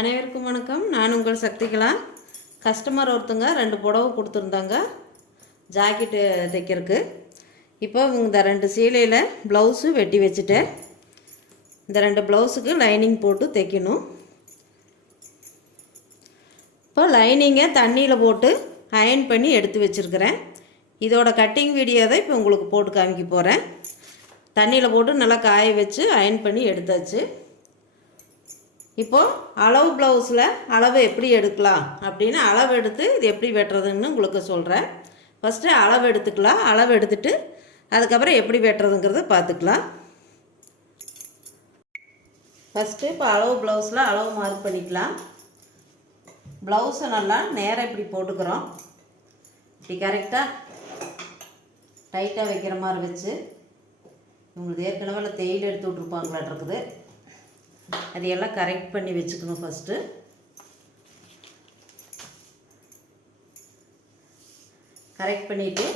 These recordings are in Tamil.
அனைவருக்கும் வணக்கம். நான் உங்கள் சக்திகலா. கஸ்டமர் ஒருத்தங்க 2 புடவை கொடுத்துருந்தாங்க ஜாக்கெட்டு தைக்கிறதுக்கு. இப்போ இந்த 2 சீலையில் ப்ளவுஸு வெட்டி வச்சுட்டேன். இந்த 2 ப்ளவுஸுக்கு லைனிங் போட்டு தைக்கணும். இப்போ லைனிங்கை தண்ணியில் போட்டு அயன் பண்ணி எடுத்து வச்சுருக்கிறேன். இதோட கட்டிங் வீடியோ தான் இப்போ உங்களுக்கு போட்டு காமிக்க போகிறேன். தண்ணியில் போட்டு நல்லா காய வச்சு அயன் பண்ணி எடுத்தாச்சு. இப்போது அளவு ப்ளவுஸில் அளவு எப்படி எடுக்கலாம் அப்படின்னு அளவு எடுத்து இது எப்படி வெட்டுறதுன்னு உங்களுக்கு சொல்கிறேன். ஃபஸ்ட்டு அளவு எடுத்துக்கலாம். அளவு எடுத்துட்டு அதுக்கப்புறம் எப்படி வெட்டுறதுங்கிறத பார்த்துக்கலாம். ஃபஸ்ட்டு இப்போ அளவு ப்ளவுஸில் அளவு மார்க் பண்ணிக்கலாம். ப்ளவுஸை நல்லா நேராக இப்படி போட்டுக்கிறோம். இப்படி கரெக்டாக டைட்டாக வைக்கிற மாதிரி வச்சு, உங்களுக்கு ஏற்கனவே தேயிலை எடுத்து விட்ருப்பாங்களாட்டு இருக்குது. அதையெல்லாம் கரெக்ட் பண்ணி வச்சுக்கணும். ஃபஸ்ட்டு கரெக்ட் பண்ணிவிட்டு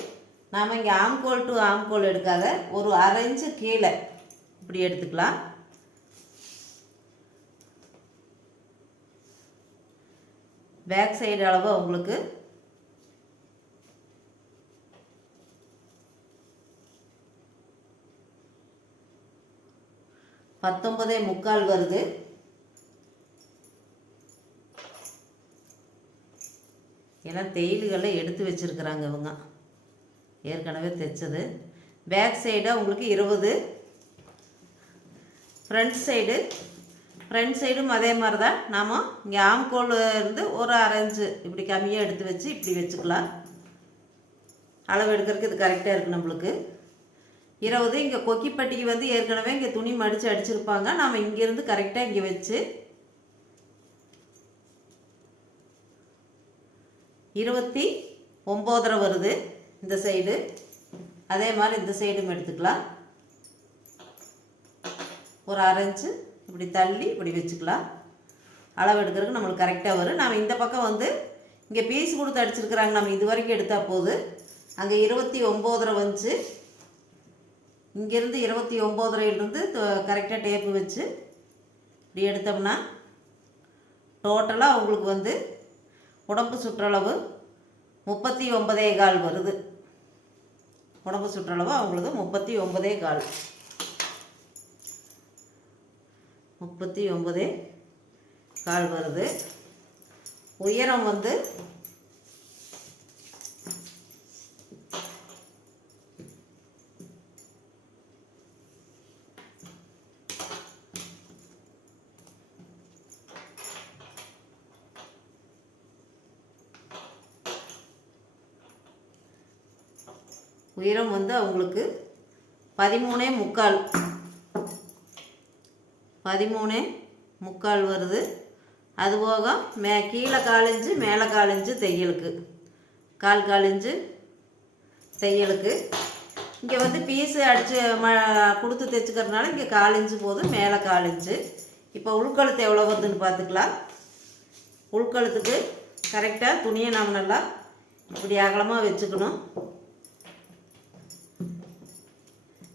நாம் இங்கே ஆம்கோல் டு ஆம்கோல் எடுக்காத ஒரு 1/2 இன்ச்சு கீழே இப்படி எடுத்துக்கலாம். பேக் சைடு அளவு உங்களுக்கு 19.25 வருது. ஏன்னா தேயில்களை எடுத்து வச்சுருக்குறாங்க இவங்க ஏற்கனவே தைச்சது. பேக் சைடாக உங்களுக்கு 20. ஃப்ரண்ட் சைடும் அதே மாதிரி தான். நாம் இங்கே ஆம்கோல் இருந்து ஒரு 1/2 இன்ச்சு இப்படி கம்மியாக எடுத்து வச்சு இப்படி வச்சுக்கலாம். அளவு எடுக்கிறதுக்கு இது கரெக்டாக இருக்குது நம்மளுக்கு. 20 இங்கே கொக்கிப்பட்டிக்கு வந்து ஏற்கனவே இங்கே துணி மடித்து அடிச்சிருப்பாங்க. நாம் இங்கேருந்து கரெக்டாக இங்கே வச்சு 29.5 வருது இந்த சைடு. அதே மாதிரி இந்த சைடும் எடுத்துக்கலாம். ஒரு 1/2 இன்ச்சு இப்படி தள்ளி இப்படி வச்சுக்கலாம். அளவு எடுக்கிறதுக்கு நம்மளுக்கு கரெக்டாக வரும். நாம் இந்த பக்கம் வந்து இங்கே பீஸ் கொடுத்து அடிச்சிருக்கிறாங்க. நம்ம இது வரைக்கும் எடுத்தால் போது. அங்கே 29.5 வந்துச்சு. இங்கேருந்து 29.5 கரெக்டாக டேப்பு வச்சு இப்படி எடுத்தோம்னா டோட்டலாக உங்களுக்கு வந்து உடம்பு சுற்றளவு 39.25 வருது. உடம்பு சுற்றளவு அவங்களுக்கு 39.25 வருது. உயரம் வந்து அவங்களுக்கு 13.25 வருது. அதுபோக கீழே 1/4 இன்ச்சு மேலே 1/4 இன்ச்சு தையலுக்கு 1/4 இன்ச்சு தையலுக்கு. இங்கே வந்து பீஸு அடித்து கொடுத்து தைச்சிக்கிறதுனால இங்கே 1/4 இன்ச்சு போதும், மேலே 1/4 இன்ச்சு. இப்போ உள்கழுத்து எவ்வளோ வருதுன்னு பார்த்துக்கலாம். உள்கழுத்துக்கு கரெக்டாக துணியை நாம் நல்லா இப்படி அகலமாக வச்சுக்கணும்.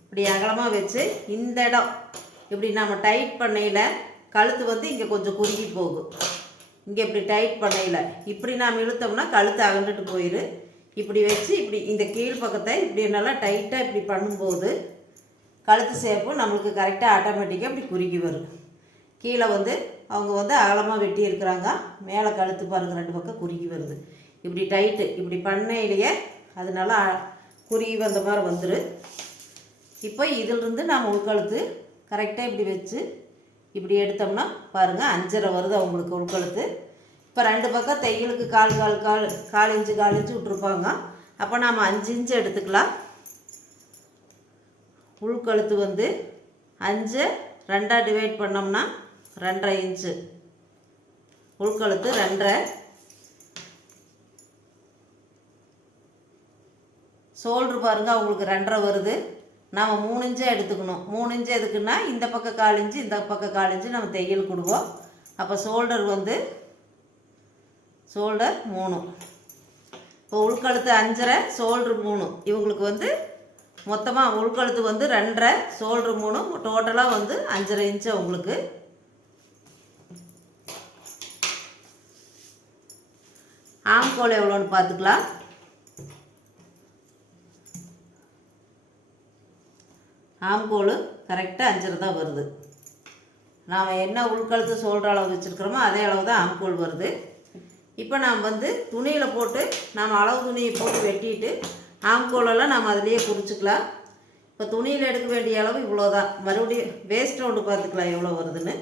இப்படி அகலமாக வச்சு இந்த இடம் இப்படி நம்ம டைட் பண்ணையில் கழுத்து வந்து இங்கே கொஞ்சம் குறுகி போகும். இங்கே இப்படி டைட் பண்ணையில் இப்படி நாம் இழுத்தோம்னா கழுத்து அகண்டுட்டு போயிடு. இப்படி வச்சு இப்படி இந்த கீழ் பக்கத்தை இப்படி நல்லா டைட்டாக இப்படி பண்ணும்போது கழுத்து சேப்பு நம்மளுக்கு கரெக்டாக ஆட்டோமேட்டிக்காக இப்படி குறுகி வரும். கீழே வந்து அவங்க வந்து அகலமாக வெட்டி இருக்கிறாங்க. மேலே கழுத்து பாருங்கள் 2 பக்கம் குறுகி வருது. இப்படி டைட்டு இப்படி பண்ணையிலேயே அது நல்லா குறுகி வந்த மாதிரி வந்துடும். இப்போ இதிலிருந்து நாம் உள்கழுத்து கரெக்டாக இப்படி வச்சு இப்படி எடுத்தோம்னா பாருங்கள் 5.5 வருது அவங்களுக்கு உள்கழுத்து. இப்போ 2 பக்கம் தையலுக்கு 1/4 இன்ச்சு விட்டுருப்பாங்க. அப்போ நாம் 5 இன்ச்சு எடுத்துக்கலாம். உள்கழுத்து வந்து 5 2ஆக டிவைட் பண்ணோம்னா 2.5 இன்ச்சு. உள்கழுத்து 2.5. ஷோல்ட்ரு பாருங்கள் அவங்களுக்கு 2.5 வருது. நாம் 3 இன்ச்சு எடுத்துக்கணும். 3 இன்ச்சு எதுக்குன்னா இந்த பக்கம் 1/4 இன்ச்சு இந்த பக்கம் 1/4 இன்ச்சு நம்ம தையல் கொடுவோம். அப்போ ஷோல்டர் 3. இப்போ உள்கழுத்து 5.5 ஷோல்ட்ரு 3. இவங்களுக்கு வந்து மொத்தமாக உள்கழுத்து வந்து 2.5 ஷோல்ட்ரு 3 டோட்டலாக வந்து 5.5 இன்ச்சு உங்களுக்கு. ஆம்கோல் எவ்வளோன்னு பார்த்துக்கலாம். ஆம்கோல் கரெக்டாக 5 தான் வருது. நாம் என்ன உள்கழுத்து சொல்கிற அளவு வச்சுருக்கிறோமோ அதே அளவு தான் ஆம்கோல் வருது. இப்போ நாம் வந்து துணியில் போட்டு நாம் அளவு துணியை போட்டு வெட்டிட்டு ஆம்கோலெல்லாம் நாம் அதிலேயே குறிச்சிக்கலாம். இப்போ துணியில் எடுக்க வேண்டிய அளவு இவ்வளோ தான். மறுபடியும் வேஸ்ட் ரவுண்டு பார்த்துக்கலாம் எவ்வளோ வருதுன்னு.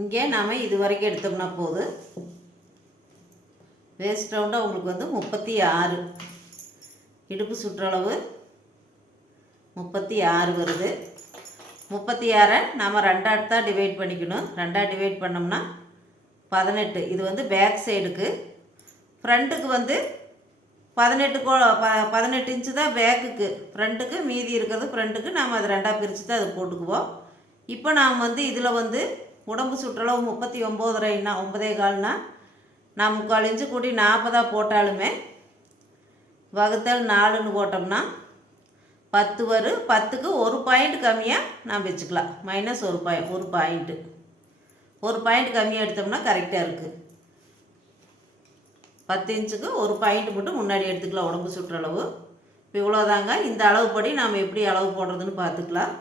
இங்கே நாம் இது வரைக்கும் எடுத்தோம்னா போதும். வேஸ்ட் ரவுண்டாக உங்களுக்கு வந்து 36 இடுப்பு சுற்றளவு 36 வருது. 36 நாம் 2ஆக தான் டிவைட் பண்ணிக்கணும். 2ஆக டிவைட் பண்ணோம்னா 18. இது வந்து பேக் சைடுக்கு. ஃப்ரண்ட்டுக்கு வந்து 18 இன்ச்சு தான் பேக்குக்கு. ஃப்ரண்ட்டுக்கு மீதி இருக்கிறது ஃப்ரண்ட்டுக்கு. நாம் அது 2ஆக பிரித்து தான் அதை போட்டுக்குவோம். இப்போ நாம் வந்து இதில் வந்து உடம்பு சுற்றளவு 39.5னா 9.25னா நான் 3/4 இன்ச்சு கூட்டி 40 போட்டாலுமே வகுத்தல் 4ன்னு போட்டோம்னா 10 வரும். 10க்கு 1 பாயிண்ட் கம்மியாக நாம் வச்சுக்கலாம். மைனஸ் 1 பாயிண்ட்டு 1 பாயிண்ட் கம்மியாக எடுத்தோம்னா கரெக்டாக இருக்குது. 10 இன்ச்சுக்கு 1 பாயிண்ட் மட்டும் முன்னாடி எடுத்துக்கலாம் உடம்பு சுற்றளவு. இப்போ இவ்வளோதாங்க. இந்த அளவுப்படி நாம் எப்படி அளவு போடுறதுன்னு பார்த்துக்கலாம்.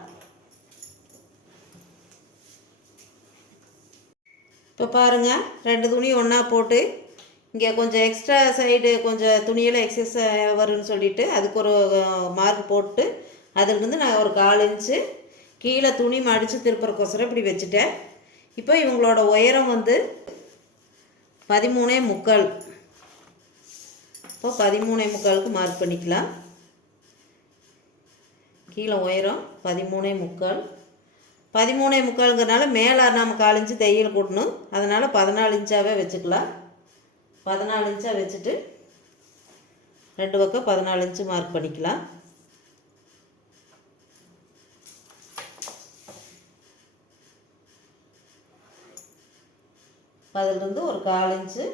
இப்போ பாருங்கள், 2 துணி ஒன்றா போட்டு இங்கே கொஞ்சம் எக்ஸ்ட்ரா சைடு கொஞ்சம் துணியில் எக்ஸஸ் வரும்னு சொல்லிவிட்டு அதுக்கு ஒரு மார்க் போட்டு அதிலிருந்து நான் ஒரு 1/4 இன்ச்சு கீழே துணி மடித்து திருப்புறக்கொசரம் இப்படி வச்சுட்டேன். இப்போ இவங்களோட உயரம் வந்து 13.75. இப்போ 13.75க்கு மார்க் பண்ணிக்கலாம். கீழே உயரம் 13.75. 13.75ங்கிறனால மேலே நம்ம 1/4 இன்ச்சு தையல் கூட்டணும். அதனால் 14 இன்ச்சாகவே வச்சுக்கலாம். 14 இன்ச்சாக வச்சுட்டு 2 பக்கம் 14 இன்ச்சு மார்க் பண்ணிக்கலாம். அதிலிருந்து ஒரு 1/4 இன்ச்சு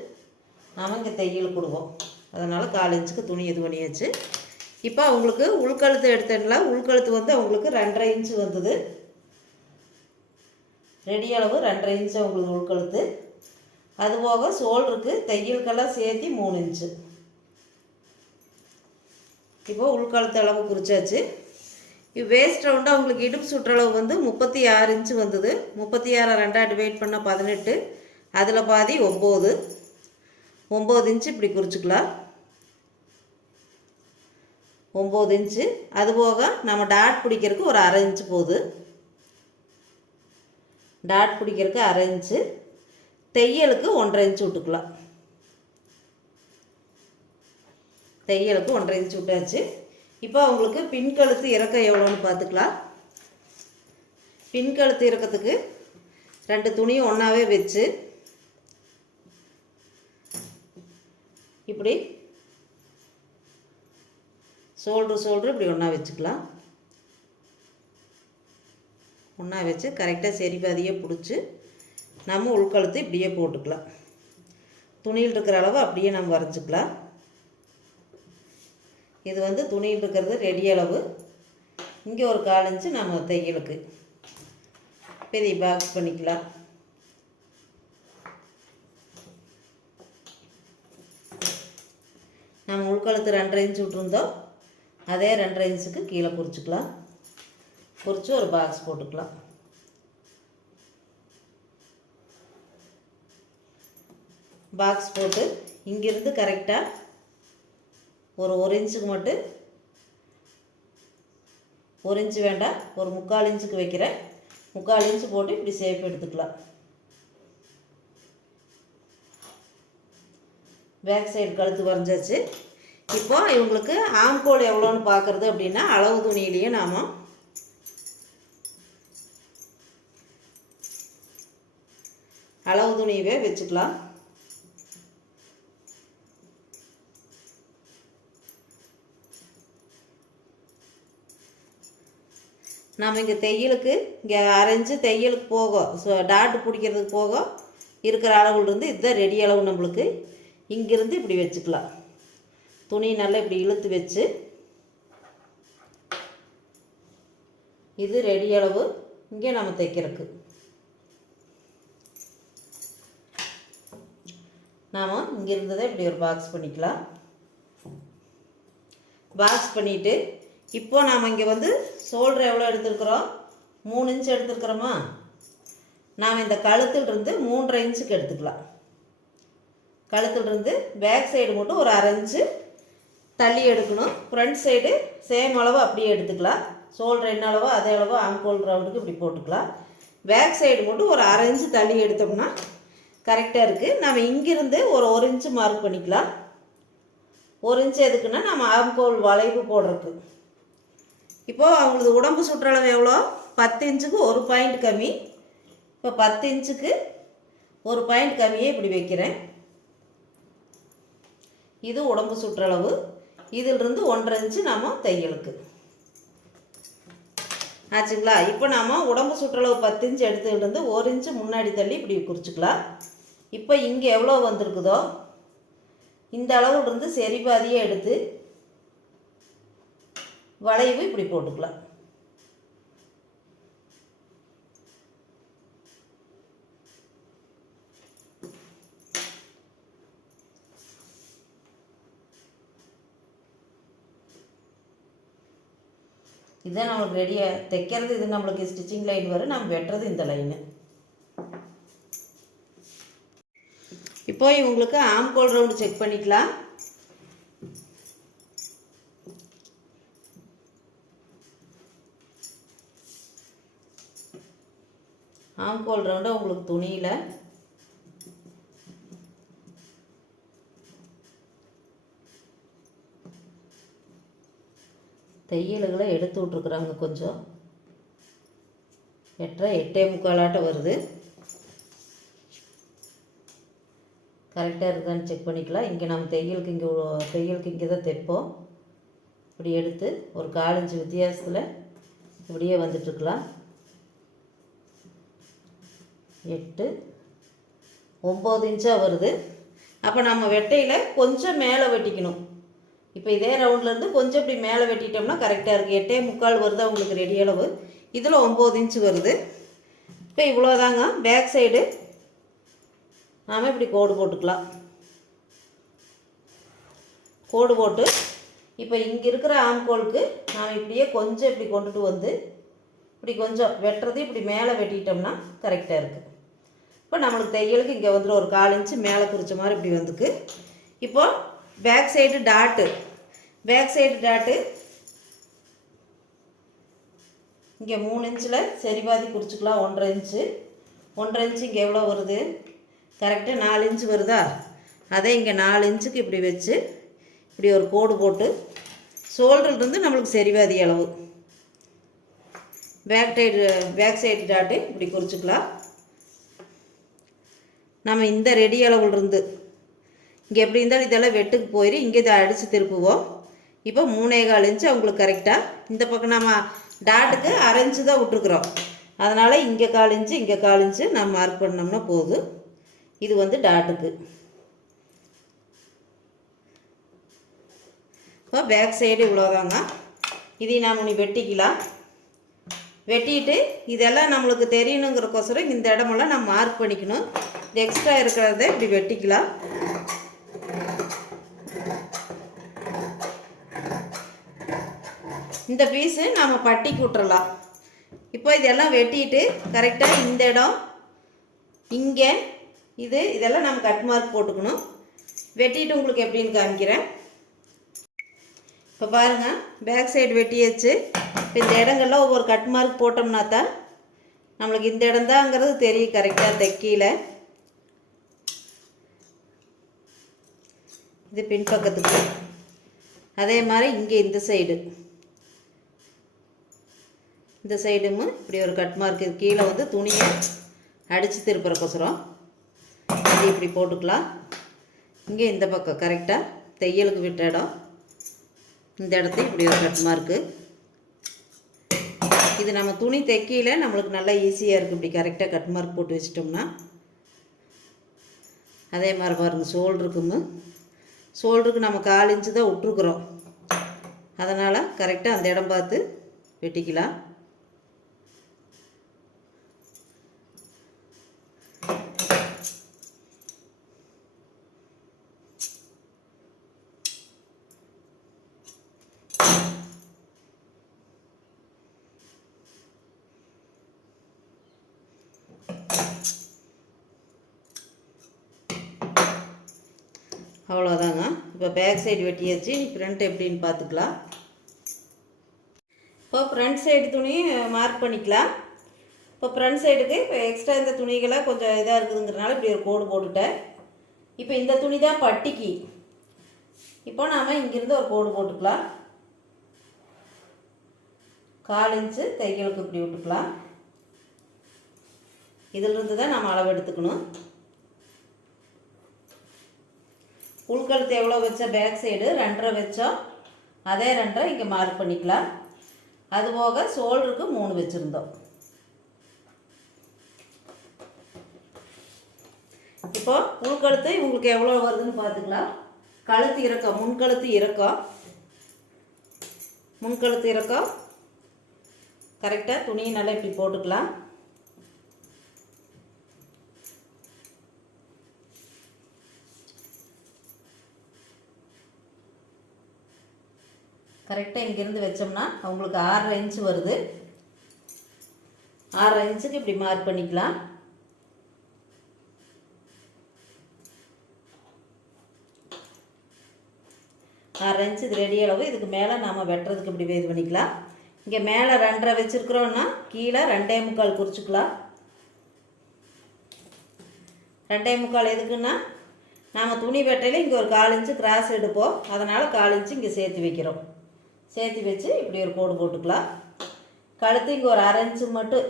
நாம் இங்கே தையல் கொடுவோம். அதனால் 1/4 இன்ச்சுக்கு துணி இது பண்ணியாச்சு. இப்போ அவங்களுக்கு உள்கழுத்து எடுத்தேன்ல, உள்கழுத்து வந்து அவங்களுக்கு 2.5 இன்ச்சு வந்தது. ரெடி அளவு 2.5 இன்ச்சு உங்களுக்கு உள்கழுத்து. அதுபோக ஷோல்டருக்கு தையலுக்கெல்லாம் சேர்த்து 3 இன்ச்சு. இப்போ உள்கழுத்து அளவு குறிச்சாச்சு. இப்போ வேஸ்ட் ரவுண்டாக உங்களுக்கு இடுப்பு சுற்றளவு வந்து 36 இன்ச்சு வந்தது. 36 2ஆக டிவைட் பண்ண 18. அதில் பாதி 9 இன்ச்சு இப்படி குறிச்சிக்கலாம். 9 இன்ச்சு. அதுபோக நம்ம டாட் பிடிக்கிறதுக்கு ஒரு 1/2 இன்ச்சு போகுது. டாட் பிடிக்கிறதுக்கு 1/2 இன்ச்சு. தையலுக்கு 1.5 இன்ச்சு விட்டுக்கலாம். தையலுக்கு 1.5 இன்ச்சு விட்டாச்சு. இப்போ அவங்களுக்கு பின்கழுத்து இறக்கம் எவ்வளோன்னு பார்த்துக்கலாம். பின்கழுத்து இறக்கத்துக்கு 2 துணியும் ஒன்றாவே வச்சு இப்படி ஷோல்ட்ரு இப்படி ஒன்றா வச்சுக்கலாம். ஒன்றா வச்சு கரெக்டாக சரி பாதியே பிடிச்சி நம்ம உள்கழுத்து இப்படியே போட்டுக்கலாம். துணியில் இருக்கிற அளவு அப்படியே நம்ம வரைஞ்சிக்கலாம். இது வந்து துணியில் இருக்கிறது ரெடி அளவு. இங்கே ஒரு 1/4 இன்ச்சு நம்ம தையலுக்கு பெரிய பாக்ஸ் பண்ணிக்கலாம். நம்ம உள்கழுத்து 2.5 இன்ச்சு விட்டுருந்தோம். அதே 2.5 இன்ச்சுக்கு கீழே குறிச்சிக்கலாம். குறித்து ஒரு பாக்ஸ் போட்டுக்கலாம். பாக்ஸ் போட்டு இங்கிருந்து கரெக்டாக ஒரு இன்ச்சுக்கு மட்டும் 1 இன்ச்சு வேண்டாம், ஒரு 3/4 இன்ச்சுக்கு வைக்கிறேன். 3/4 இன்ச்சு போட்டு இப்படி ஷேப் எடுத்துக்கலாம். பேக் சைடு கழுத்து வரைஞ்சாச்சு. இப்போ இவங்களுக்கு ஆம்கோல் எவ்வளோன்னு பார்க்குறது அப்படின்னா அளவு துணியிலேயே நாம் அளவு துணியவே வச்சுக்கலாம். நாம் இங்கே தையலுக்கு இங்கே அரைஞ்சு தையலுக்கு போக டாட்டு பிடிக்கிறதுக்கு போக இருக்கிற அளவுலேருந்து இதுதான் ரெடி அளவு. நம்மளுக்கு இங்கேருந்து இப்படி வச்சுக்கலாம். துணி நல்லா இப்படி இழுத்து வச்சு இது ரெடி அளவு இங்கே நம்ம தைக்கிறதுக்கு. நாம் இங்கே இருந்ததை இப்படி ஒரு பாக்ஸ் பண்ணிக்கலாம். பாக்ஸ் பண்ணிவிட்டு இப்போ நாம் இங்கே வந்து ஷோல்டர் எவ்வளோ எடுத்துருக்குறோம், 3 இன்ச் எடுத்துருக்குறோமா. நாம் இந்த கழுத்திலிருந்து 3.5 இன்ச்சுக்கு எடுத்துக்கலாம். கழுத்திலிருந்து பேக் சைடு மட்டும் ஒரு 1/2 இன்ச்சு தள்ளி எடுக்கணும். ஃப்ரண்ட் சைடு சேம் அளவு அப்படியே எடுத்துக்கலாம். ஷோல்டர் என்ன அளவோ அதே அளவோ ஆம்கோல் ரவுண்டுக்கு இப்படி போட்டுக்கலாம். பேக் சைடு மட்டும் ஒரு 1/2 இன்ச்சு தள்ளி எடுத்தோம்னா கரெக்டாக இருக்குது. நம்ம இங்கிருந்து ஒரு 1 இன்ச்சு மார்க் பண்ணிக்கலாம். 1 இன்ச்சு எதுக்குன்னா நம்ம ஆம்கோல் வளைவு போடுறதுக்கு. இப்போது அவங்களது உடம்பு சுற்றளவு எவ்வளோ, 10 இன்ச்சுக்கு 1 பாயிண்ட் கம்மி. இப்போ 10 இன்ச்சுக்கு 1 பாயிண்ட் கம்மியே இப்படி வைக்கிறேன். இது உடம்பு சுற்றளவு. இதிலிருந்து 1.5 இன்ச்சு நாம் தையலுக்கு ஆச்சுங்களா. இப்போ நாம் உடம்பு சுற்றளவு 10 இன்ச்சு எடுத்துக்கிட்டு 1 இன்ச்சு முன்னாடி தள்ளி இப்படி குறிச்சிக்கலாம். இப்போ இங்கே எவ்வளோ வந்திருக்குதோ இந்த அளவுலேருந்து சரி பாதியே எடுத்து வளைவு இப்படி போட்டுக்கலாம். இதுதான் நம்மளுக்கு ரெடியாக தைக்கிறது. இது நம்மளுக்கு ஸ்டிச்சிங் லைன் வரும். நம்ம வெட்டுறது இந்த லைனு. இப்போ இவங்களுக்கு ஆம்கோல் ரவுண்டு செக் பண்ணிக்கலாம். ஆம்கோல் ரவுண்டு உங்களுக்கு துணியில் தையல்களை எடுத்து விட்ருக்குறாங்க. கொஞ்சம் 8.75 வருது. கரெக்டாக இருக்குதான்னு செக் பண்ணிக்கலாம். இங்கே நம்ம தையலுக்கு இங்கே தான் தைப்போம். இப்படி எடுத்து ஒரு 1/4 இன்ச்சு வித்தியாசத்தில் இப்படியே வந்துட்டுருக்கலாம். 8 9 இன்ச்சாக வருது. அப்போ நம்ம வெட்டையில் கொஞ்சம் மேலே வெட்டிக்கணும். இப்போ இதே ரவுண்ட்லேருந்து கொஞ்சம் இப்படி மேலே வெட்டிட்டோம்னா கரெக்டாக இருக்குது. 8.75 வருது அவங்களுக்கு ரெடி அளவு. இதில் 9 இன்ச்சு வருது. இப்போ இவ்வளோதாங்க. பேக் சைடு நாம் இப்படி கோடு போட்டுக்கலாம். கோடு போட்டு இப்போ இங்கே இருக்கிற ஆம்கோலுக்கு நாம் இப்படியே கொஞ்சம் இப்படி கொண்டுட்டு வந்து இப்படி கொஞ்சம் வெட்டுறது இப்படி மேலே வெட்டிட்டோம்னா கரெக்டாக இருக்குது. இப்போ நம்மளுக்கு தையலுக்கு இங்கே வந்துடும் ஒரு 1/4 இன்ச்சு மேலே குறித்த மாதிரி இப்படி வந்துக்கு. இப்போ பேக் சைடு டாட்டு இங்கே 3 இன்ச்சில் சரி பாதி குறிச்சிக்கலாம். 1.5 இன்ச்சு இங்கே எவ்வளோ வருது, கரெக்டாக 4 இன்ச்சு வருதா. அதே இங்கே 4 இன்ச்சுக்கு இப்படி வச்சு இப்படி ஒரு கோடு போட்டு ஷோல்டர்லேருந்து நம்மளுக்கு சரி பாதி அளவு பேக் சைடு டாட்டு இப்படி குறிச்சிக்கலாம். நம்ம இந்த ரெடி அளவுலேருந்து இங்கே எப்படி இருந்தாலும் இதெல்லாம் வெட்டுக்கு போயிடு. இங்கே இதை அடித்து திருப்புவோம். இப்போ 3.25 இன்ச்சு அவங்களுக்கு கரெக்டாக. இந்த பக்கம் நம்ம டாட்டுக்கு 1/2 இன்ச்சு தான் விட்டுருக்குறோம். அதனால் இங்கே 1/4 இன்ச்சு இங்கே 1/4 இன்ச்சு நம்ம மார்க் பண்ணோம்னா போதும். இது வந்து டாட்டுக்கு. இப்போ பேக் சைடு இவ்வளோதாங்க. இதையும் நாம் நீ வெட்டிக்கலாம். வெட்டிட்டு இதெல்லாம் நம்மளுக்கு தெரியணுங்கிறக்கோசரம் இந்த இடமெல்லாம் நம்ம மார்க் பண்ணிக்கணும். இது எக்ஸ்ட்ரா இருக்கிறத இப்படி வெட்டிக்கலாம். இந்த பீஸு நம்ம பட்டிக்கு விட்டுறலாம். இப்போ இதெல்லாம் வெட்டிட்டு கரெக்டாக இந்த இடம் இங்கே இதெல்லாம் நம்ம கட் மார்க் போட்டுக்கணும். வெட்டிட்டு உங்களுக்கு எப்படின்னு காமிக்கிறேன். இப்போ பாருங்கள், பேக் சைடு வெட்டியாச்சு. இப்போ இந்த இடங்கள்லாம் ஒவ்வொரு கட் மார்க் போட்டோம்னா தான் நம்மளுக்கு இந்த இடம் தாங்கிறது தெரியும் கரெக்டாக தைக்கீழ. இது பின்பக்கத்துக்கு. அதே மாதிரி இங்கே இந்த சைடும் இப்படி ஒரு கட் மார்க். கீழே வந்து துணியை அடித்து திருப்புறக்கோசரம் இது இப்படி போட்டுக்கலாம். இங்கே இந்த பக்கம் கரெக்டாக தையலுக்கு விட்ட இடம் இந்த இடத்துல இப்படி ஒரு கட் மார்க்கு. இது நம்ம துணி தைக்கையில் நம்மளுக்கு நல்லா ஈஸியாக இருக்குது. இப்படி கரெக்டாக கட் மார்க் போட்டு வச்சிட்டோம்னா. அதே மாதிரி பாருங்கள், ஷோல்டருக்கு நம்ம 1/4 இன்ச்சு தான் விட்ருக்குறோம். அதனால் கரெக்டாக அந்த இடம் பார்த்து வெட்டிக்கலாம். அவ்வளோதாங்க. இப்போ பேக் சைடு வெட்டியாச்சு. நீ ஃப்ரண்ட் எப்படின்னு பார்த்துக்கலாம். இப்போ ஃப்ரண்ட் சைடு துணி மார்க் பண்ணிக்கலாம். இப்போ ஃப்ரண்ட் சைடுக்கு இப்போ எக்ஸ்ட்ரா இந்த துணிகளை கொஞ்சம் இதாக இருக்குதுங்கிறனால இப்படி ஒரு கோடு போட்டுட்டேன். இப்போ இந்த துணி தான் பட்டிக்கு. இப்போ நாம் இங்கேருந்து ஒரு கோடு போட்டுக்கலாம். 1/4 இன்ச்சு தையலுக்கு இப்படி விட்டுக்கலாம். இதிலிருந்து தான் நம்ம அளவு எடுத்துக்கணும். உள்கழுத்து எவ்வளோ வச்சா பேக் சைடு 2.5 வச்சோம். அதே 2.5 இங்கே மார்க் பண்ணிக்கலாம். அதுபோக ஷோல்டருக்கு 3 வச்சுருந்தோம். இப்போ உள்கழுத்து உங்களுக்கு எவ்வளோ வருதுன்னு பார்த்துக்கலாம். கழுத்து இறக்கம், முன்கழுத்து இறக்கம் கரெக்டாக துணியை நல்லா இப்படி போட்டுக்கலாம். கரெக்டாக இங்கேருந்து வச்சோம்னா அவங்களுக்கு 6.5 இன்ச்சு வருது. 6.5 இன்ச்சுக்கு இப்படி மார்க் பண்ணிக்கலாம். இன்ச்சு இது ரெடி அளவு. இதுக்கு மேலே நாம் வெட்டுறதுக்கு இப்படி இது பண்ணிக்கலாம். இங்கே மேலே 2.5 வச்சுருக்குறோன்னா கீழே 2.25 குறிச்சிக்கலாம். 2.25 எதுக்குன்னா நாம் துணி வெட்டையில் இங்கே ஒரு 1/4 இன்ச்சு கிராஸ் எடுப்போம். அதனால் 1/4 இன்ச்சு இங்கே சேர்த்து வைக்கிறோம். சேர்த்து வச்சு இப்படி ஒரு கோடு போட்டுக்கலாம். கழுத்து இங்கே ஒரு 1/2 இன்ச்சு மட்டும்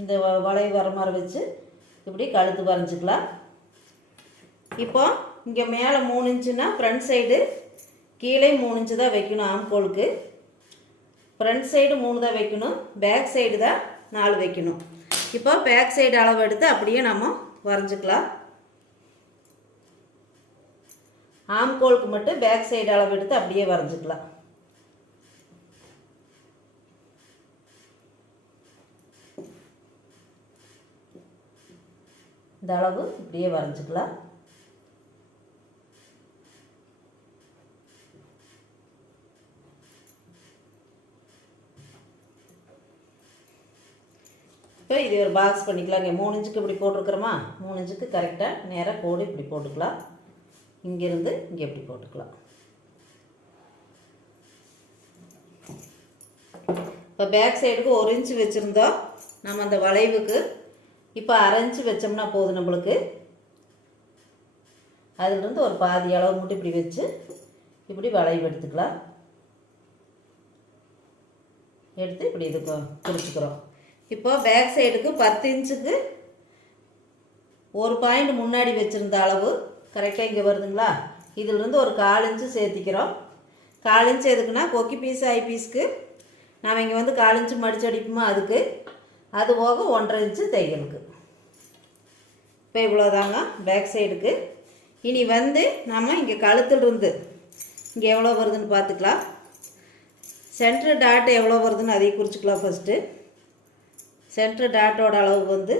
இந்த வளைவு வர மாதிரி வச்சு இப்படி கழுத்து வரைஞ்சிக்கலாம். இப்போ இங்கே மேலே 3 இன்ச்சுன்னா ஃப்ரண்ட் சைடு கீழே 3 இன்ச்சு தான் வைக்கணும். ஆம்கோலுக்கு ஃப்ரண்ட் சைடு 3 தான் வைக்கணும். பேக் சைடு தான் 4 வைக்கணும். இப்போ பேக் சைடு அளவு எடுத்து அப்படியே நம்ம வரைஞ்சிக்கலாம். ஆம்கோலுக்கு மட்டும் பேக் சைடு அளவு எடுத்து அப்படியே வரைஞ்சிக்கலாம். இந்த அளவு இப்படியே வரைஞ்சிக்கலாம். இப்போ இது ஒரு பாக்ஸ் பண்ணிக்கலாம். இங்கே 3 இன்ச்சுக்கு இப்படி போட்டிருக்கிறோமா, 3 இன்ச்சுக்கு கரெக்டாக நேராக கோடு இப்படி போட்டுக்கலாம். இங்கேருந்து இங்கே இப்படி போட்டுக்கலாம். இப்போ பேக் சைடுக்கு 1 இன்ச்சு வச்சுருந்தோம் நம்ம அந்த வளைவுக்கு. இப்போ 1/2 இன்ச்சு வச்சோம்னா போதும் நம்மளுக்கு. அதிலிருந்து ஒரு பாதி அளவு மட்டும் இப்படி வச்சு இப்படி வளைவு எடுத்துக்கலாம். எடுத்து இப்படி இது குறிச்சிக்கிறோம். இப்போ பேக் சைடுக்கு 10 இன்ச்சுக்கு ஒரு பாயிண்ட் முன்னாடி வச்சுருந்த அளவு கரெக்டாக இங்கே வருதுங்களா. இதிலிருந்து ஒரு 1/4 இன்ச்சு சேர்த்திக்கிறோம். 1/4 இன்ச்சு எதுக்குன்னா கொக்கி பீஸ் ஐ பீஸ்க்கு நாம் இங்கே வந்து 1/4 இன்ச்சு மடிச்சு அடிப்போமா, அதுக்கு. அது போக 1.5 இன்ச்சு தையலுக்கு. இப்போ இவ்வளோதாங்க பேக் சைடுக்கு. இனி வந்து நம்ம இங்கே கழுத்துலேருந்து இங்கே எவ்வளோ வருதுன்னு பார்த்துக்கலாம். சென்ட்ரு டாட் எவ்வளோ வருதுன்னு அதையும் குறிச்சிக்கலாம். ஃபஸ்ட்டு சென்ட்ரு டாட்டோட அளவு வந்து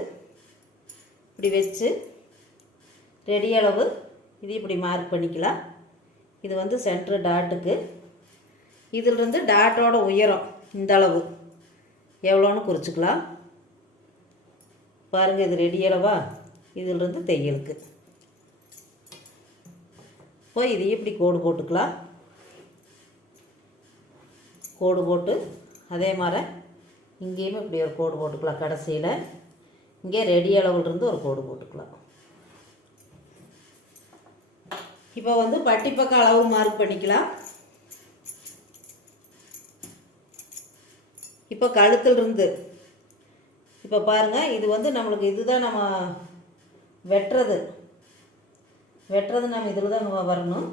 இப்படி வச்சு ரெடி அளவு இது இப்படி மார்க் பண்ணிக்கலாம். இது வந்து சென்ட்ரு டாட்டுக்கு. இதிலிருந்து டாட்டோட உயரம் இந்த அளவு எவ்வளோன்னு குறிச்சிக்கலாம். பாருங்கள், இது ரெடி அளவா. இதிலிருந்து தையலுக்கு போய் இது இப்படி கோடு போட்டுக்கலாம். கோடு போட்டு அதே மாதிரி இங்கேயுமே இப்படி ஒரு கோடு போட்டுக்கலாம். கடைசியில் இங்கே ரெடி அளவுலேருந்து ஒரு கோடு போட்டுக்கலாம். இப்போ வந்து பட்டி பக்கம் அளவு மார்க் பண்ணிக்கலாம். இப்போ கழுத்துலேருந்து இப்போ பாருங்கள், இது வந்து நம்மளுக்கு இதுதான் நம்ம வெட்டுறது நம்ம இதில் தான் வரணும்.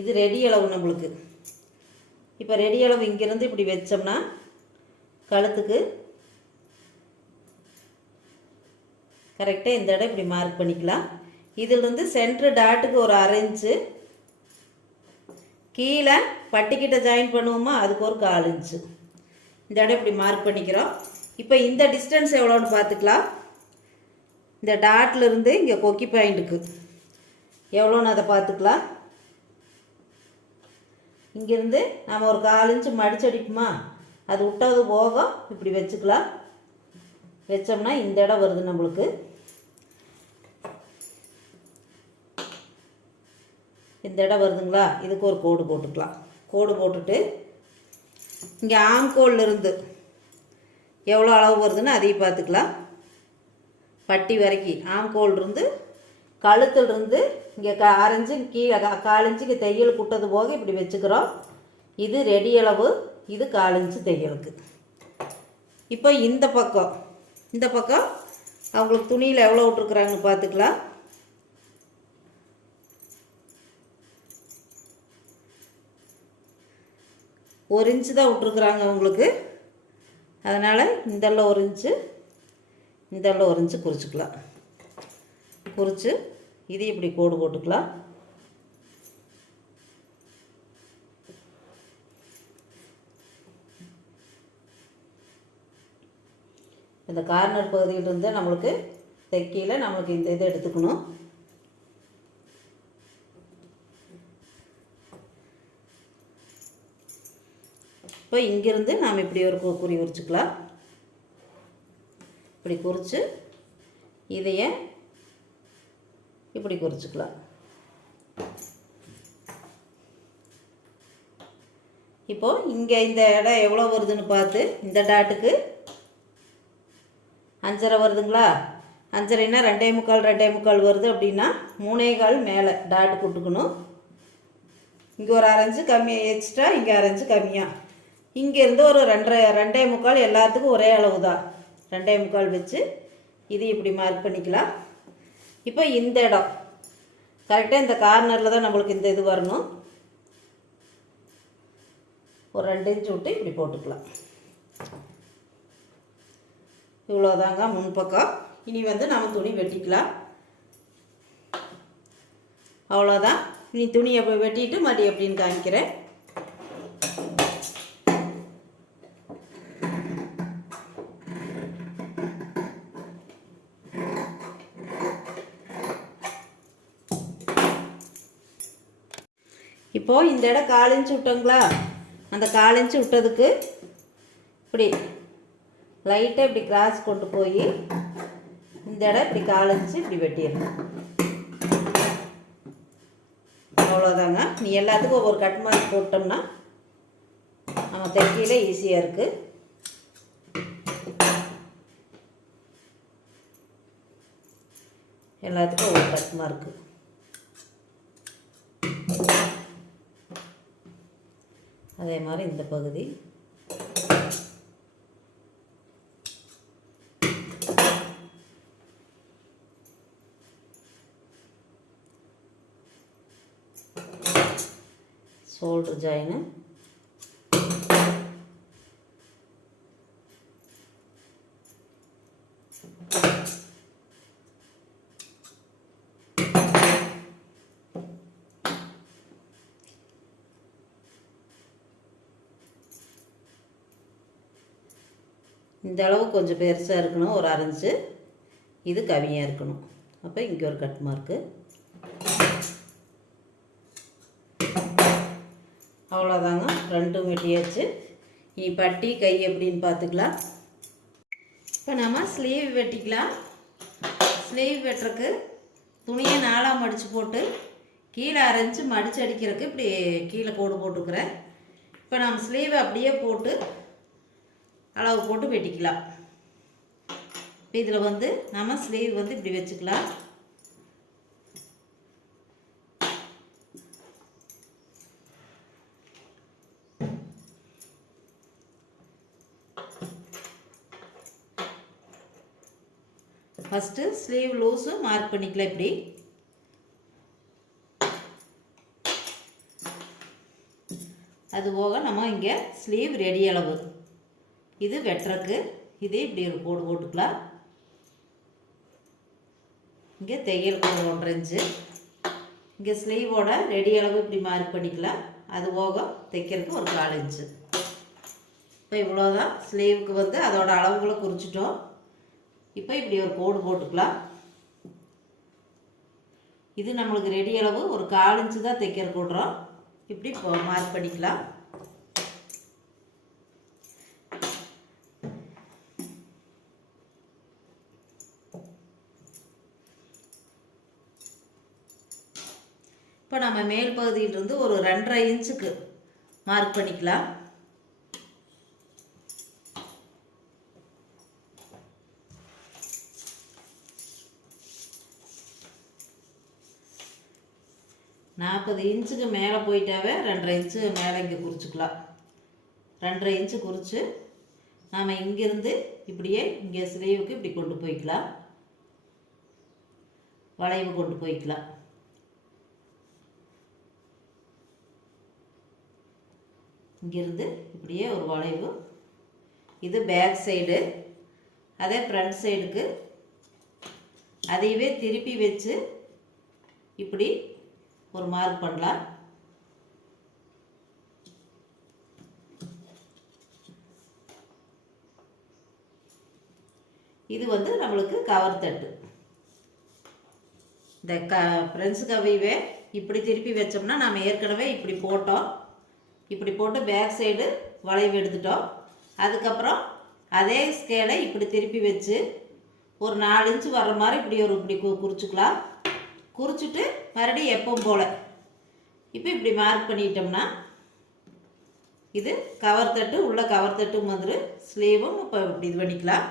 இது ரெடி அளவு நம்மளுக்கு. இப்போ ரெடி அளவு இங்கேருந்து இப்படி வச்சோம்னா கழுத்துக்கு கரெக்டாக இந்த இடம் இப்படி மார்க் பண்ணிக்கலாம். இதிலிருந்து சென்ட்ரு டாட்டுக்கு ஒரு 1/2 இன்ச்சு, கீழே பட்டிக்கிட்ட ஜாயின் பண்ணுவோமா அதுக்கு ஒரு 1/4 இன்ச்சு இந்த இடம் இப்படி மார்க் பண்ணிக்கிறோம். இப்போ இந்த டிஸ்டன்ஸ் எவ்வளோன்னு பார்த்துக்கலாம். இந்த டாட்லேருந்து இங்கே கொக்கி பாயிண்ட்டுக்கு எவ்வளோன்னு அதை பார்த்துக்கலாம். இங்கேருந்து நம்ம ஒரு 1/4 இன்ச்சு மடிச்சடிக்குமா, அது விட்டது போக இப்படி வச்சுக்கலாம். வச்சோம்னா இந்த இடம் வருது நம்மளுக்கு. இந்த இடம் வருதுங்களா, இதுக்கு ஒரு கோடு போட்டுக்கலாம். கோடு போட்டுட்டு இங்கே ஆம்கோல்லிருந்து எவ்வளோ அளவு வருதுன்னு அதையும் பார்த்துக்கலாம். பட்டி வரைக்கும் ஆம்கோல்லிருந்து கழுத்துலேருந்து இங்கே 1/2 இன்ச்சு கீழே 1/4 இன்ச்சுக்கு தையல் குட்டது போக இப்படி வச்சுக்கிறோம். இது ரெடி அளவு, இது 1/4 இன்ச்சு தையலுக்கு. இப்போ இந்த பக்கம் அவங்களுக்கு துணியில் எவ்வளோ விட்ருக்குறாங்கன்னு பார்த்துக்கலாம். ஒரு இன்ச்சு தான் விட்ருக்குறாங்க அவங்களுக்கு. அதனால் இந்தெல்லாம் 1 இன்ச்சு, இந்தெல்லாம் 1 இன்ச்சு குறிச்சிக்கலாம். குறித்து இது இப்படி கோடு போட்டுக்கலாம். இந்த கார்னர் பகுதியிலிருந்து நம்மளுக்கு தைக்கையில் நம்மளுக்கு இந்த இதை எடுத்துக்கணும். இப்போ இங்கேருந்து நாம் இப்படி ஒரு குறி குறிச்சிக்கலாம். இப்படி குறித்து இதையே இப்படி குறிச்சிக்கலாம். இப்போது இங்கே இந்த இடம் எவ்வளோ வருதுன்னு பார்த்து இந்த டாட்டுக்கு 5.5 வருதுங்களா. 5.5னா 2.75 வருது. அப்படின்னா 3.25 மேலே டாட்டு கொடுக்கணும். இங்கே ஒரு 1/2 இன்ச்சு கம்மியாக எக்ஸ்ட்ரா, இங்கே 1/2 இன்ச்சு கம்மியாக. இங்கேருந்து ஒரு 2.25 எல்லாத்துக்கும் ஒரே அளவு தான். 2.25 வச்சு இது இப்படி மார்க் பண்ணிக்கலாம். இப்போ இந்த இடம் கரெக்டாக இந்த கார்னரில் தான் நம்மளுக்கு இந்த இது வரணும். ஒரு 2 இன்ச்சு விட்டு இப்படி போட்டுக்கலாம். இவ்வளோதாங்க முன்பக்கம். இனி வந்து நம்ம துணி வெட்டிக்கலாம். அவ்வளோதான். இனி துணியை வெட்டிட்டு மறுபடியும் எப்படின்னு காமிக்கிறேன். இப்போது இந்த இடம் 1/4 இன்ச்சு விட்டோங்களா, அந்த 1/4 இன்ச்சு விட்டதுக்கு இப்படி லைட்டாக இப்படி கிராஸ் கொண்டு போய் இந்த இடம் இப்படி 1/4 இன்ச்சு இப்படி வெட்டிடணும். அவ்வளோதாங்க. நீ எல்லாத்துக்கும் ஒவ்வொரு கட் மார்க் போட்டோம்னா நம்ம தைக்கையில ஈஸியாக இருக்குது. எல்லாத்துக்கும் ஒவ்வொரு கட் மார்க்கு. அதே மாதிரி இந்த பகுதி ஷோல்டர் ஜாயின், இந்த அளவு கொஞ்சம் பெருசாக இருக்கணும், ஒரு 1/2 இன்ச்சு. இது கம்மியாக இருக்கணும். அப்போ இங்கே ஒரு கட் மார்க்கு. அவ்வளோதாங்க, ரெண்டும் வெட்டியாச்சு. இனி பட்டி கை எப்படின்னு பார்த்துக்கலாம். இப்போ நம்ம ஸ்லீவ் வெட்டிக்கலாம். ஸ்லீவ் வெட்டுறதுக்கு துணியை 4ஆக மடித்து போட்டு கீழே 1/2 இன்ச்சு மடித்து அடிக்கிறதுக்கு இப்படி கீழே கோடு போட்டுக்கிறேன். இப்போ நம்ம ஸ்லீவை அப்படியே போட்டு அளவு போட்டு வெட்டிக்கலாம். இப்போ இதில் வந்து நம்ம ஸ்லீவ் வந்து இப்படி வச்சுக்கலாம். ஃபஸ்ட்டு ஸ்லீவ் லூஸு மார்க் பண்ணிக்கலாம். இப்படி அது போக நம்ம இங்கே ஸ்லீவ் ரெடி அளவு இது வெட்டுறக்கு இதே இப்படி ஒரு கோடு போட்டுக்கலாம். இங்கே தையலுக்கு 1.5 இன்ச்சு, இங்கே ஸ்லீவோட ரெடி அளவு இப்படி மார்க் பண்ணிக்கலாம். அது போக தைக்கிறதுக்கு ஒரு 4 இன்ச்சு. இப்போ இவ்வளோதான் ஸ்லீவுக்கு வந்து அதோட அளவுகளை குறிச்சிட்டோம். இப்போ இப்படி ஒரு கோடு போட்டுக்கலாம். இது நம்மளுக்கு ரெடி அளவு ஒரு 4 இன்ச்சு தான் தைக்கிறதுக்கு விட்றோம். இப்படி மார்க் பண்ணிக்கலாம். இப்போ நம்ம மேல் பகுதியிலிருந்து ஒரு 2.5 இன்ச்சுக்கு மார்க் பண்ணிக்கலாம். நாற்பது இன்ச்சுக்கு மேலே போயிட்டாவே 2.5 இன்ச்சு மேலே இங்கே குறிச்சிக்கலாம். 2.5 இன்ச்சு குறித்து நாம் இங்கேருந்து இப்படியே இங்கே ஸ்லீவுக்கு இப்படி கொண்டு போய்க்கலாம். வளைவு கொண்டு போய்க்கலாம். இங்கேருந்து இப்படியே ஒரு வளைவு. இது பேக் சைடு. அதே ஃப்ரண்ட் சைடுக்கு அதையவே திருப்பி வச்சு இப்படி ஒரு மார்க் பண்ணலாம். இது வந்து நம்மளுக்கு கவர் தட்டு. இந்த ஃப்ரெண்ட்ஸ் கவையவே இப்படி திருப்பி வச்சோம்னா நாம் ஏற்கனவே இப்படி போட்டோம். இப்படி போட்டு பேக் சைடு வளைவு எடுத்துட்டோம். அதுக்கப்புறம் அதே ஸ்கேலை இப்படி திருப்பி வச்சு ஒரு 4 இன்ச்சு வர்ற மாதிரி இப்படி குறிச்சிக்கலாம். குறிச்சிட்டு மறுபடியும் எப்பவும் போல் இப்போ இப்படி மார்க் பண்ணிட்டோம்னா இது கவர் தட்டு. உள்ள கவர் தட்டும் வந்துரு. ஸ்லீவும் இப்போ இப்படி இது பண்ணிக்கலாம்.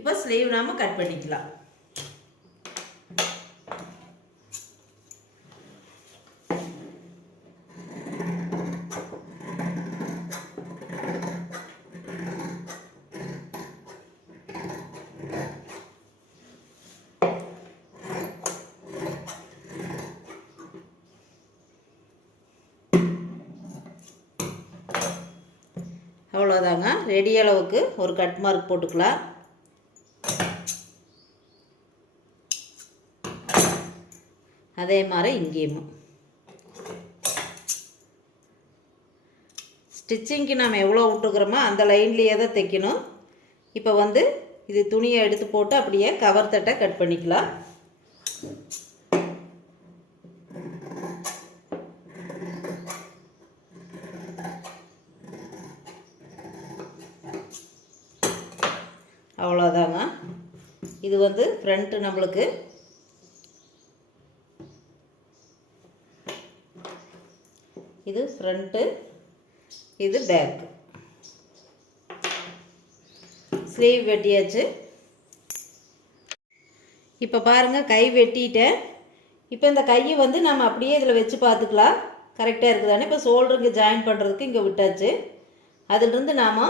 இப்போ ஸ்லீவ் நாம் கட் பண்ணிக்கலாம். அவ்வளோதாங்க. ரெடி அளவுக்கு ஒரு கட் மார்க் போட்டுக்கலாம். அதே மாதிரி இங்கேயும் ஸ்டிச்சிங்க்கு நம்ம எவ்வளோ விட்டுக்கிறோமோ அந்த லைன்லேயே தான் தைக்கணும். இப்போ வந்து இது துணியை எடுத்து போட்டு அப்படியே கவர் தட்டை கட் பண்ணிக்கலாம். அவ்வளோதாங்க. இது வந்து ஃப்ரண்ட்டு நம்மளுக்கு. இது ஃப்ரண்ட்டு, இது பேக்கு. ஸ்லீவ் வெட்டியாச்சு. இப்போ பாருங்கள், கை வெட்டிட்டேன். இப்போ இந்த கையை வந்து நம்ம அப்படியே இதில் வச்சு பார்த்துக்கலாம் கரெக்டாக இருக்குதானே. இப்போ ஷோல்டருக்கு ஜாயின் பண்ணுறதுக்கு இங்கே விட்டாச்சு. அதிலிருந்து நாம்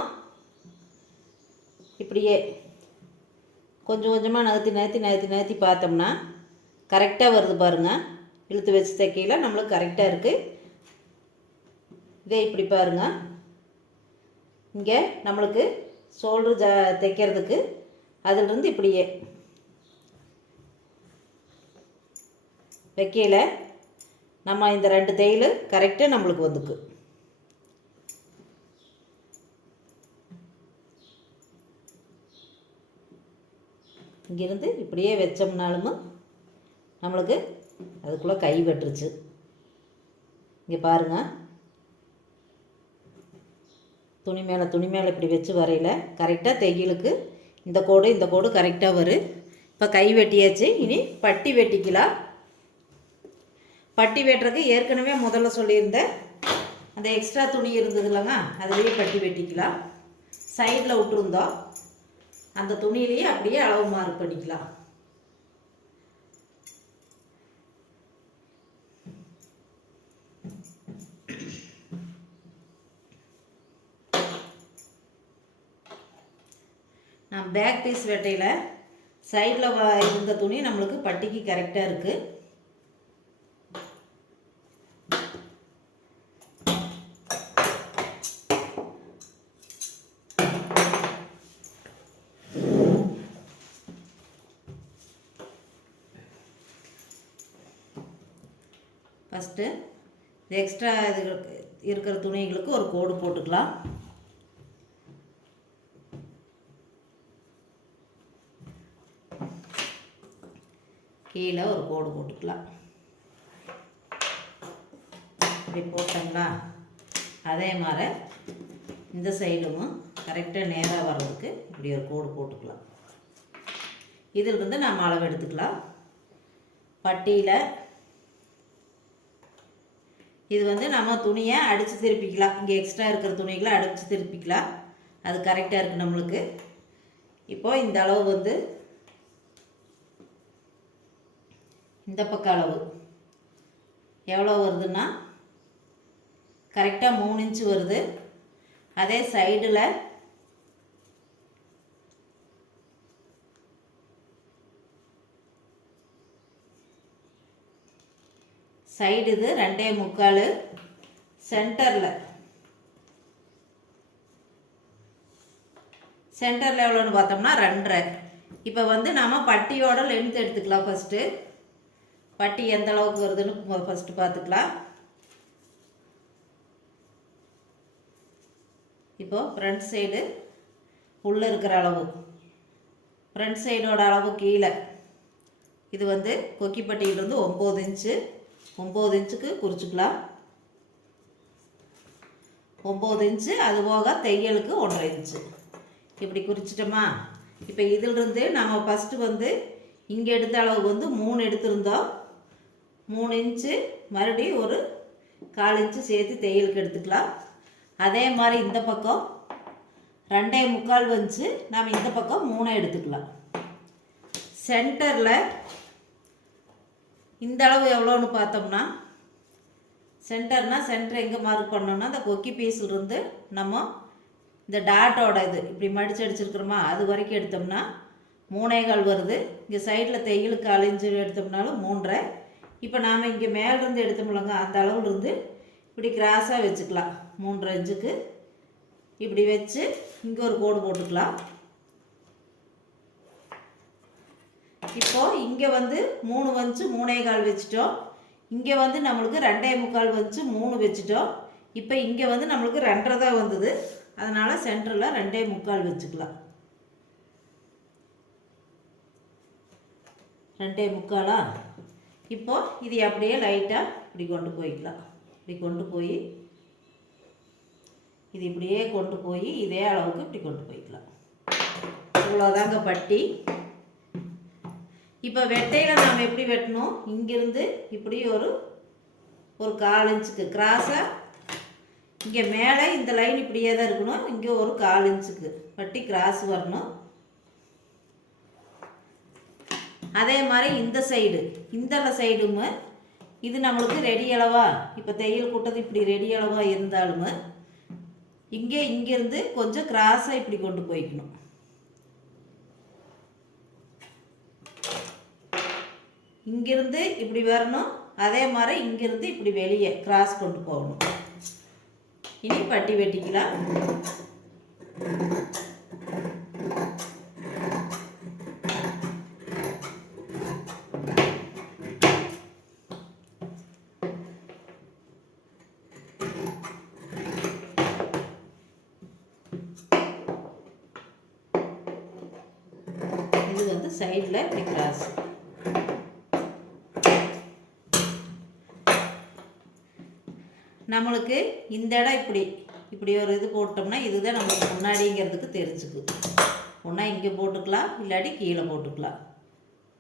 இப்படியே கொஞ்சம் கொஞ்சமாக நகர்த்தி பார்த்தோம்னா கரெக்டாக வருது பாருங்கள். இழுத்து வச்சு தைக்கையில் நம்மளுக்கு கரெக்டாக இருக்குது. இதே இப்படி பாருங்கள். இங்கே நம்மளுக்கு ஷோல்டர் தைக்கிறதுக்கு அதிலிருந்து இப்படியே வைக்கையில் நம்ம இந்த 2 தையல் கரெக்டாக நம்மளுக்கு வந்துக்கு. இங்கேருந்து இப்படியே வச்சோம்னாலும் நம்மளுக்கு அதுக்குள்ளே கை வெட்டுருச்சு. இங்கே பாருங்கள், துணி மேலே இப்படி வச்சு வரையில் கரெக்டாக தையலுக்கு இந்த கோடு கரெக்டாக வரும். இப்போ கை வெட்டியாச்சு. இனி பட்டி வெட்டிக்கலாம். பட்டி வெட்டுறதுக்கு ஏற்கனவே முதல்ல சொல்லியிருந்தேன் அந்த எக்ஸ்ட்ரா துணி இருந்தது இல்லைங்க, அதுலேயே பட்டி வெட்டிக்கலாம். சைடில் விட்டுருந்தோம் அந்த துணியிலேயே அப்படியே அளவு மார்க் பண்ணிக்கலாம். நான் பேக் பீஸ் வெட்டையில் சைடில் இருந்த துணி நம்மளுக்கு பட்டிக்கு கரெக்டாக இருக்குது. ஃபஸ்ட்டு எக்ஸ்ட்ரா இது இருக்கிற துணிகளுக்கு ஒரு கோடு போட்டுக்கலாம். கீழே ஒரு கோடு போட்டுக்கலாம். இப்படி போட்டோங்களா, அதே மாதிரி இந்த சைடும் கரெக்டாக நேராக வர்றதுக்கு இப்படி ஒரு கோடு போட்டுக்கலாம். இதிலிருந்து நம்ம அளவு எடுத்துக்கலாம். பட்டியில் இது வந்து நம்ம துணியை அடித்து திருப்பிக்கலாம். இங்கே எக்ஸ்ட்ரா இருக்கிற துணிகளை அடித்து திருப்பிக்கலாம். அது கரெக்டாக இருக்குது நம்மளுக்கு. இப்போது இந்த அளவு வந்து இந்த பக்க அளவு எவ்வளோ வருதுன்னா கரெக்டாக 3 இன்ச்சு வருது. அதே சைடில் சைடு இது 2.25, சென்டரில் எவ்வளோன்னு பார்த்தோம்னா 2.5. இப்போ வந்து நாம் பட்டியோட லென்த் எடுத்துக்கலாம். ஃபஸ்ட்டு பட்டி எந்த அளவுக்கு வருதுன்னு ஃபஸ்ட்டு பார்த்துக்கலாம். இப்போது ஃப்ரண்ட் சைடு உள்ளே இருக்கிற அளவு, ஃப்ரண்ட் சைடோட அளவு கீழே இது வந்து கொக்கிப்பட்டியிலிருந்து 9 இன்ச்சு, 9 இன்ச்சுக்கு குறிச்சிக்கலாம். 9 இன்ச்சு, அது போக தையலுக்கு 1.5 இன்ச்சு இப்படி குறிச்சிட்டோமா. இப்போ இதிலிருந்து நம்ம ஃபஸ்ட்டு வந்து இங்கே எடுத்த அளவு வந்து 3 எடுத்திருந்தோம். 3 இன்ச்சு மறுபடியும் ஒரு 1/4 இன்ச்சு சேர்த்து தையலுக்கு எடுத்துக்கலாம். அதே மாதிரி இந்த பக்கம் 2.25 வந்துச்சு, நாம் இந்த பக்கம் 3 எடுத்துக்கலாம். சென்டரில் இந்த அளவு எவ்வளோன்னு பார்த்தோம்னா, சென்டர் எங்கே மார்க் பண்ணோம்னா இந்த கொக்கி பீஸ்லேருந்து நம்ம இந்த டாட்டோட இது இப்படி மடித்து அடிச்சிருக்கிறோமா அது வரைக்கும் எடுத்தோம்னா 3.25 வருது. இங்கே சைடில் தையலுக்கு 1/4 இன்ச்சு எடுத்தோம்னாலும் 3.5. இப்போ நாம் இங்கே மேலேருந்து எடுத்தோம்லங்க அந்த அளவுலேருந்து இப்படி கிராஸாக வச்சுக்கலாம். 3.5 இன்ச்சுக்கு இப்படி வச்சு இங்கே ஒரு கோடு போட்டுக்கலாம். இப்போது இங்கே வந்து 3 வந்துச்சு, 3.25 வச்சுட்டோம். இங்கே வந்து நம்மளுக்கு 2.25 வந்துச்சு, 3 வச்சுட்டோம். இப்போ இங்கே வந்து நம்மளுக்கு 2.5 தான் வந்தது. அதனால் சென்டரில் 2.25 வச்சுக்கலாம். 2.25. இப்போது இது அப்படியே லைட்டாக இப்படி கொண்டு போய்க்கலாம். இப்படி கொண்டு போய் இது இப்படியே கொண்டு போய் இதே அளவுக்கு இப்படி கொண்டு போய்க்கலாம். இவ்வளோதாங்க பட்டி. இப்போ வெட்டையில் நாம் எப்படி வெட்டணும், இங்கேருந்து இப்படி ஒரு 1/4 இன்ச்சுக்கு கிராஸாக இங்கே மேலே இந்த லைன் இப்படியே தான் இருக்கணும். இங்கே ஒரு 1/4 இன்ச்சுக்கு பட்டி கிராஸ் வரணும். அதே மாதிரி இந்த சைடும் இது நம்மளுக்கு ரெடி அளவா, இப்போ தையல் கூட்டது இப்படி ரெடி அளவா இருந்தாலும் இங்கேருந்து கொஞ்சம் கிராஸாக இப்படி கொண்டு போய்க்கணும். இங்கிருந்து இப்படி வரணும். அதே மாதிரி இங்கிருந்து இப்படி வெளியே கிராஸ் கொண்டு போகணும். இனி பட்டி வெட்டிக்கலாம். இது வந்து சைடில் இப்படி கிராஸ். நம்மளுக்கு இந்த இடம் இப்படி ஒரு இது போட்டோம்னா இதுதான் நம்மளுக்கு முன்னாடிங்கிறதுக்கு தெரிஞ்சுக்கு. ஒன்றா இங்கே போட்டுக்கலாம், இல்லாட்டி கீழே போட்டுக்கலாம்.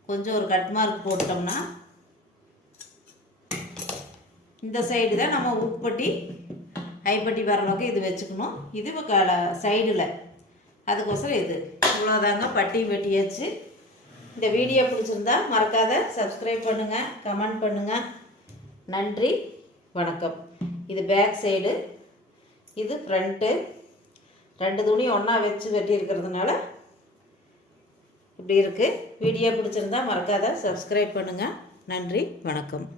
கொஞ்சம் ஒரு கட் மார்க் போட்டோம்னா இந்த சைடு தான் நம்ம உப்பட்டி ஐப்பட்டி வர அளவுக்கு இது வச்சுக்கணும். இது சைடில் அதுக்கோசரம் இது இவ்வளோதாங்க. பட்டி வெட்டியாச்சு. இந்த வீடியோ பிடிச்சிருந்தா மறக்காத சப்ஸ்கிரைப் பண்ணுங்கள், கமெண்ட் பண்ணுங்கள். நன்றி, வணக்கம். இது பேக் சைடு, இது ஃப்ரண்ட்டு. 2 துணி ஒன்றா வச்சு வெட்டியிருக்கிறதுனால இப்படி இருக்குது. வீடியோ பிடிச்சிருந்தா மறக்காத சப்ஸ்கிரைப் பண்ணுங்கள். நன்றி, வணக்கம்.